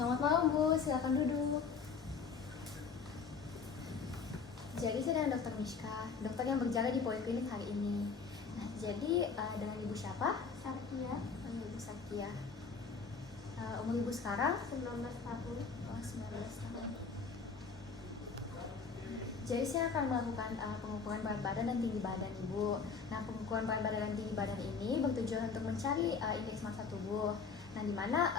Selamat malam Bu, silakan duduk. Jadi saya dengan Dokter Mishka, dokter yang berjaga di Poliklinik hari ini. Nah, jadi dengan Ibu siapa? Sakia. Ibu Sakia. Umur Ibu sekarang? 19 tahun. Oh, 19 tahun. Jadi saya akan melakukan pengukuran berat badan dan tinggi badan Ibu. Nah, pengukuran berat badan dan tinggi badan ini bertujuan untuk mencari indeks massa tubuh. Nah, di mana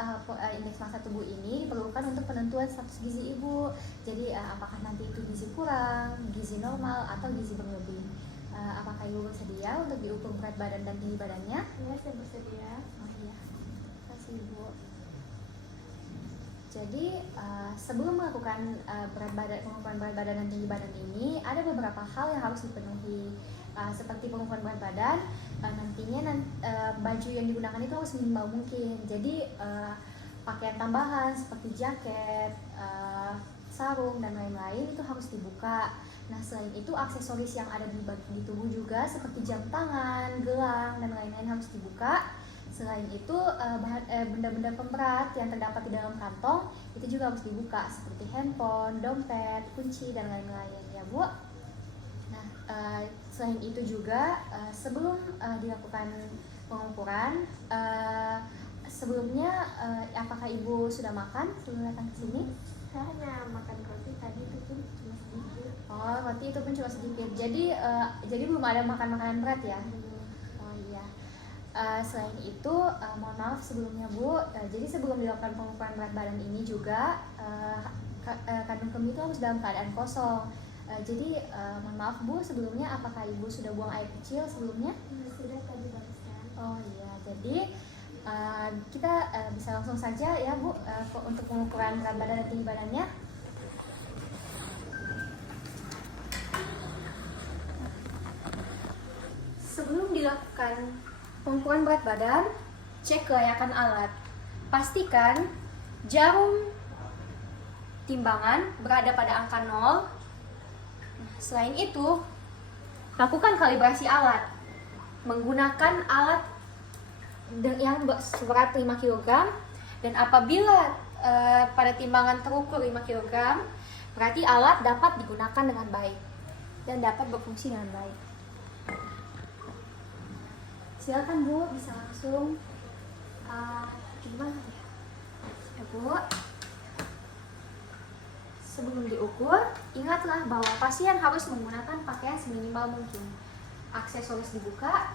indeks massa tubuh ini diperlukan untuk penentuan status gizi Ibu. Jadi, apakah nanti itu gizi kurang, gizi normal, atau gizi berlebih. Apakah Ibu bersedia untuk diukur berat badan dan tinggi badannya? Ya, saya bersedia. Oh iya, terima kasih Ibu. Jadi sebelum melakukan pengukuran berat badan dan tinggi badan ini, ada beberapa hal yang harus dipenuhi, seperti pengukuran berat badan. Nantinya baju yang digunakan itu harus minimal mungkin. Jadi pakaian tambahan seperti jaket, sarung dan lain-lain itu harus dibuka. Nah, selain itu aksesoris yang ada di tubuh juga seperti jam tangan, gelang dan lain-lain harus dibuka. Selain itu benda-benda pemberat yang terdapat di dalam kantong itu juga harus dibuka seperti handphone, dompet, kunci dan lain-lain ya Bu. Nah, selain itu juga sebelum dilakukan pengukuran, sebelumnya apakah Ibu sudah makan sebelum datang ke sini? Saya hanya makan roti tadi, itu pun cuma sedikit. Oh, roti itu pun cuma sedikit. Jadi belum ada makan makanan berat ya? Oh iya. Selain itu, mohon maaf sebelumnya Bu, jadi sebelum dilakukan pengukuran berat badan ini juga kandung kemih itu harus dalam keadaan kosong. Jadi mohon maaf Bu, sebelumnya apakah Ibu sudah buang air kecil sebelumnya? Sudah tadi barusan. Oh iya, jadi kita bisa langsung saja ya Bu untuk pengukuran berat badan dan tinggi badannya. Sebelum dilakukan pengukuran berat badan, cek kelayakan alat. Pastikan jarum timbangan berada pada angka 0. Selain itu, lakukan kalibrasi alat. Menggunakan alat yang berat 5 kg, dan apabila pada timbangan terukur 5 kg, berarti alat dapat digunakan dengan baik dan dapat berfungsi dengan baik. Silakan Bu, bisa langsung gimana ya Bu. Sebelum diukur, ingatlah bahwa pasien harus menggunakan pakaian seminimal mungkin. Aksesoris dibuka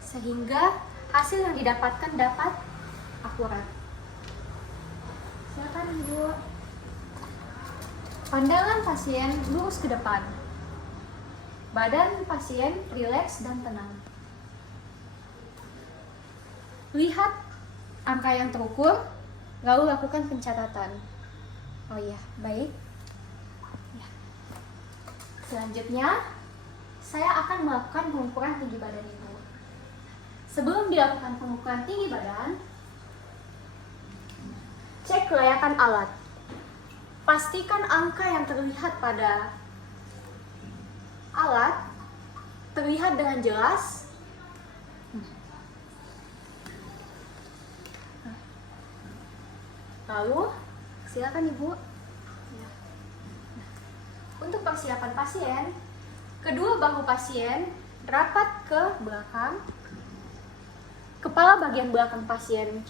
sehingga hasil yang didapatkan dapat akurat. Silakan Bu. Pandangan pasien lurus ke depan. Badan pasien rileks dan tenang. Lihat angka yang terukur, lalu lakukan pencatatan. Oh iya, baik. Ya. Selanjutnya, saya akan melakukan pengukuran tinggi badan Ibu. Sebelum dilakukan pengukuran tinggi badan, cek kelayakan alat. Pastikan angka yang terlihat pada alat terlihat dengan jelas. Lalu, silakan Ibu. Untuk persiapan pasien, kedua bahu pasien rapat ke belakang, kepala bagian belakang pasien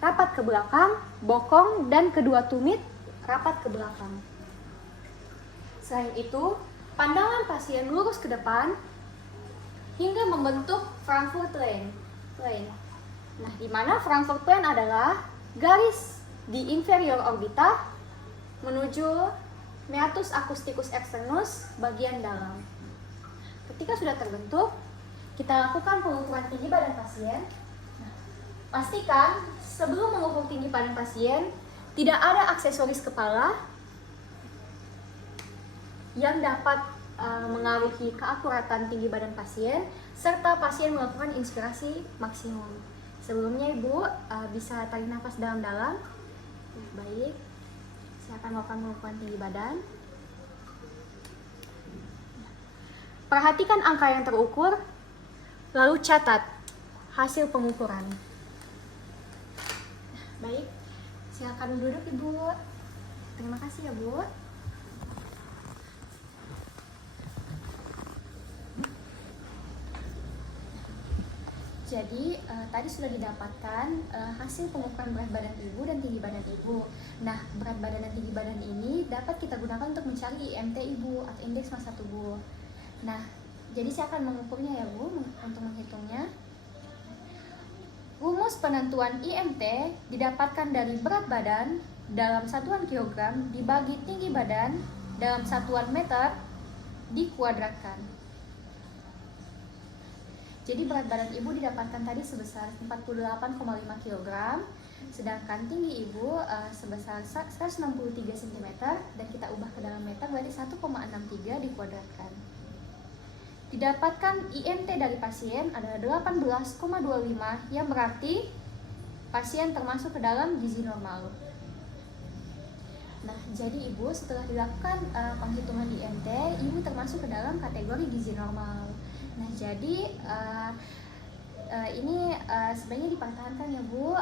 rapat ke belakang, bokong dan kedua tumit rapat ke belakang. Selain itu, pandangan pasien lurus ke depan hingga membentuk Frankfurt Plane. Nah, di mana Frankfurt Plane adalah garis di inferior orbita menuju meatus acousticus externus bagian dalam. Ketika sudah terbentuk, kita lakukan pengukuran tinggi badan pasien. Nah, pastikan sebelum mengukur tinggi badan pasien tidak ada aksesoris kepala yang dapat mengaruhi keakuratan tinggi badan pasien, serta pasien melakukan inspirasi maksimum. Sebelumnya Ibu bisa tarik nafas dalam-dalam. Baik, saya akan melakukan pengukuran tinggi badan. Perhatikan angka yang terukur, lalu catat hasil pengukuran. Baik, Silakan duduk Ibu. Terima kasih ya Bu. Jadi tadi sudah didapatkan hasil pengukuran berat badan Ibu dan tinggi badan Ibu. Nah, berat badan dan tinggi badan ini dapat kita gunakan untuk mencari IMT Ibu atau indeks massa tubuh. Nah, jadi saya akan mengukurnya ya Bu, untuk menghitungnya. Rumus penentuan IMT didapatkan dari berat badan dalam satuan kilogram dibagi tinggi badan dalam satuan meter dikuadratkan. Jadi berat badan Ibu didapatkan tadi sebesar 48,5 kg, sedangkan tinggi Ibu sebesar 163 cm, dan kita ubah ke dalam meter berarti 1,63 dikuadratkan. Didapatkan IMT dari pasien adalah 18,25 yang berarti pasien termasuk ke dalam gizi normal. Nah, jadi Ibu setelah dilakukan penghitungan IMT, Ibu termasuk ke dalam kategori gizi normal. Nah, jadi ini sebenarnya dipertahankan ya Bu,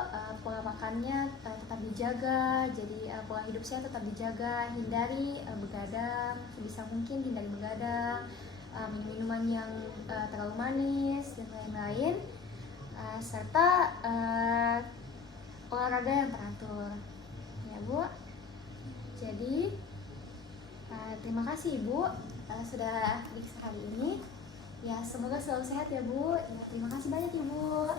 pola makannya tetap dijaga, jadi pola hidup saya tetap dijaga, hindari begadang, sebisa mungkin hindari begadang, minuman yang terlalu manis dan lain-lain, serta olahraga yang teratur ya Bu. Jadi terima kasih Ibu sudah periksa hari ini ya, semoga selalu sehat ya Bu ya, terima kasih banyak Ibu.